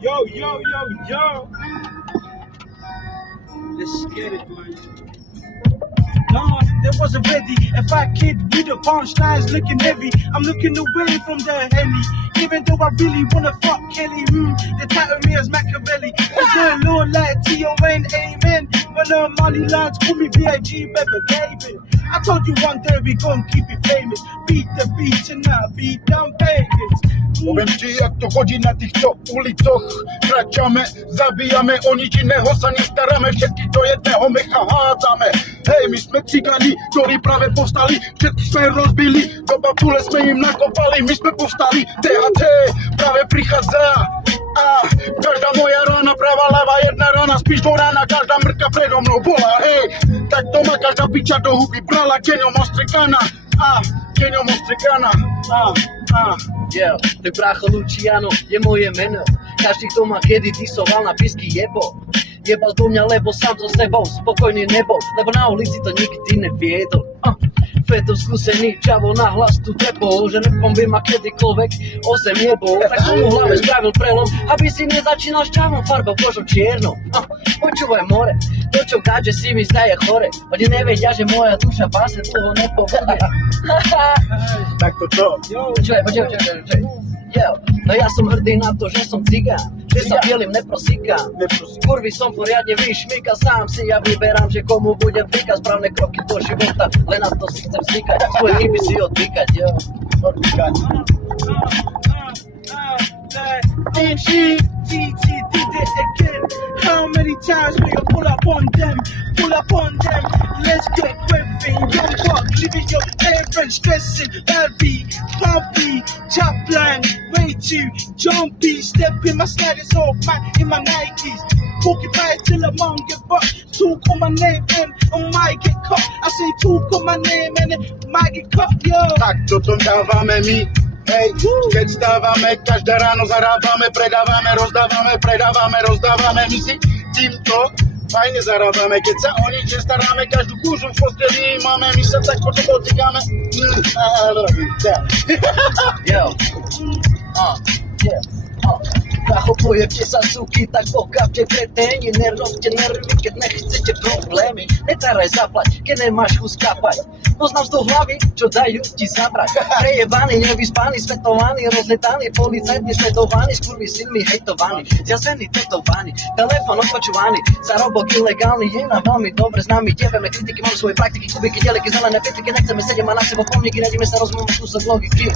Yo. Let's get it, man. Nah, they wasn't ready. If I kid with the punchlines looking heavy, I'm looking away from the Henny. Even though I really wanna fuck Kelly, they title me as Machiavelli. Cause they're low like T.O.N. Amen. When the money lines call me B.I.G. Better David. I told you one day we gon' keep it famous. Beat the beat and not beat down pagans. Powiem ci jak to chodzi na tych to ulicach. Kraciamy, zabijamy, o nic innego se nie staramy. Všetky do jedného my hádzame. Hej, my sme cigani, ktorí práve povstali. Všetky sme rozbili, do babule sme im nakopali. My sme povstali, THC práve prichádza. A každá moja rána, pravá, ľava, jedna rána. Spíš do rána, každá mrka predo mnou bola. Hej, tak to ma každá piča do huby brala. Keňom ostrikana, keňom ostrikana. Yeah, tak brácho Luciano je moje meno. Každý, kto ma kedy disoval na pisky jebol. Jebal do mňa, lebo sám so sebou spokojný nebol. Lebo na ulici to nikdy neviedol. Feto skúsený čavo na hlas tu trepol, že nepomvie ma kedykoľvek o zem nebol. Tak som mu v hlave spravil prelom, aby si nezačínal s čavom farbou kožou čiernou. Počúvaj more, to čo káže si mi zdaje chore. Oni nevedia, že moja duša báse dlho nepovede. Tak to čo? Počúvaj. Yo, no ja som hrdý na to, že som cigán, že sa bielým neprosíkam. Kurvy som poriadne vyšmykal, sám si ja vyberám, že komu budem týkať správne kroky do života, len na to si chcem vznikať, svoje chyby si odvykať, yo. Odvykať. TT did it again. How many times will you pull up on them? Let's get whipping. Young buck, living your parents stressing. Heavy, pumpy, top line, way too jumpy. Step in my sliders off, man, in my Nikes. Walking by till I'm on get buck. Talk on my name and I might get caught. I say talk on my name and it might get caught, yo. Tak toto dávame my. Hej, keď stávame, každé ráno zarábame, predávame, rozdávame, my si týmto fajne zarábame, keď sa o nič nestaráme, každú kúžu v posteli máme, my sa tak potom dotýkame. Bracho, pojebte sa suky, tak pokapte kreténi. Nerobte nervy, keď nechcete problémy. Netaraj zaplať, keď nemáš chus kapať. Poznám z toho hlavy, čo dajú ti zabrať. Prejebaný, nevyspaný, svetovaný, rozletaný, policajtný, svetovaný, skurvý synmi hejtovaný, zjazený, tetovaný, telefón odpočúvaný, zarobok ilegálny, je nám veľmi dobre známy, deveme kritiky, mám svoje praktiky, kubiky, dieleky, zelené petiky, nechceme sedieť, má na sebo pomníky, radíme sa rozmýšľať kúsok logiky.